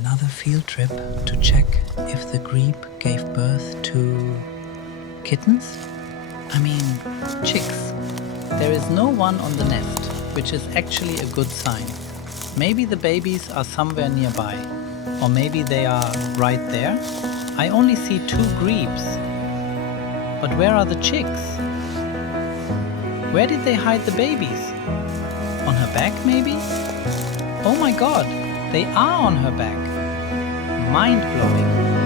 Another field trip to check if the grebe gave birth to kittens? I mean, chicks. There is no one on the nest, which is actually a good sign. Maybe the babies are somewhere nearby, or maybe they are right there. I only see 2 grebes. But where are the chicks? Where did they hide the babies? On her back, maybe? Oh my god, they are on her back. Mind-blowing.